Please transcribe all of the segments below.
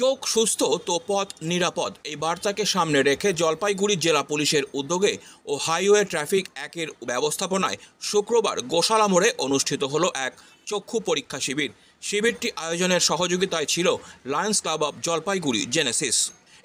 চোখ সুস্থ তো পথ নিরাপদ এই বার্তাকে সামনে রেখে জলপাইগুড়ি জেলা পুলিশের উদ্যোগে ও হাইওয়ে ট্রাফিক একের ব্যবস্থাপনায় শুক্রবার গোশালা মোড়ে অনুষ্ঠিত হলো এক চক্ষু পরীক্ষা শিবির। শিবিরটি আয়োজনের সহযোগিতায় ছিল Lions club of Jalpaiguri Genesis.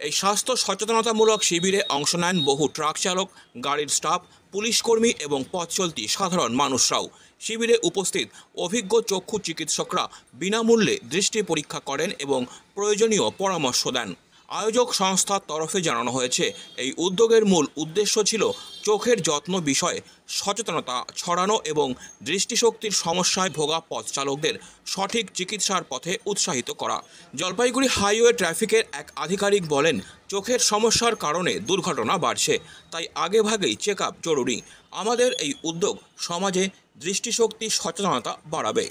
এই স্বাস্থ্য সচেতনতামূলক শিবিরে অংশ নেন বহু ট্রাক চালক, গাড়ির স্টাফ, পুলিশকর্মী এবং পথ চলতি সাধারণ মানুষরাও। শিবিরে উপস্থিত অভিজ্ঞ চক্ষু চিকিৎসকরা বিনামূল্যে দৃষ্টি পরীক্ষা করেন এবং প্রয়োজনীয় পরামর্শ দেন। আয়োজক সংস্থার তরফে জানানো হয়েছে, এই উদ্যোগের মূল উদ্দেশ্য ছিল চোখের যত্ন বিষয়ে সচেতনতা ছড়ানো এবং দৃষ্টিশক্তির সমস্যায় ভোগা পথ চালকদের সঠিক চিকিৎসার পথে উৎসাহিত করা। জলপাইগুড়ি হাইওয়ে ট্রাফিকের এক আধিকারিক বলেন, চোখের সমস্যার কারণে দুর্ঘটনা বাড়ছে, তাই আগেভাগেই চেক আপ জরুরি। আমাদের এই উদ্যোগ সমাজে দৃষ্টিশক্তি সচেতনতা বাড়াবে।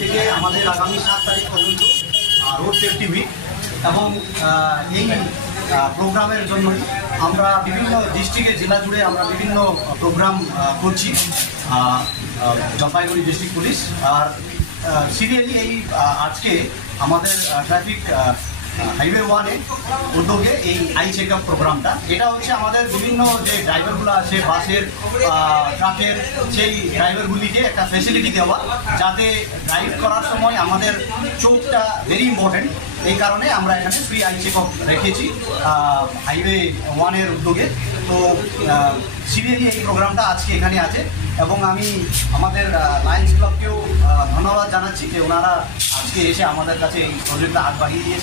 থেকে আমাদের আগামী 7 তারিখ পর্যন্ত রোড সেফটি উইক এবং এই প্রোগ্রামের জন্য আমরা বিভিন্ন ডিস্ট্রিক্টে জেলা জুড়ে আমরা বিভিন্ন প্রোগ্রাম করছি জলপাইগুড়ি ডিস্ট্রিক্ট পুলিশ। আর সিরিয়ালি এই আজকে আমাদের ট্রাফিক হাইওয়ে 1-এ উদ্যোগে এই আই চেক আপ প্রোগ্রামটা, এটা হচ্ছে আমাদের বিভিন্ন যে ড্রাইভারগুলো আছে বাসের, ট্রাকের, সেই ড্রাইভারগুলিকে একটা ফেসিলিটি দেওয়া, যাতে ড্রাইভ করার সময় আমাদের চোখটা ভেরি ইম্পর্টেন্ট। এই কারণে আমরা এখানে ফ্রি আই চেক আপ রেখেছি হাইওয়ে 1-এর উদ্যোগে। তো সিরিয়ালি এই প্রোগ্রামটা আজকে এখানে আছে এবং আমি আমাদের লায়ন্স ক্লাবকেও ধন্যবাদ জানাচ্ছি যে ওনারা আজকে এসে আমাদের কাছে এই প্রজেক্টটা আগ বাড়িয়ে দিয়েছে।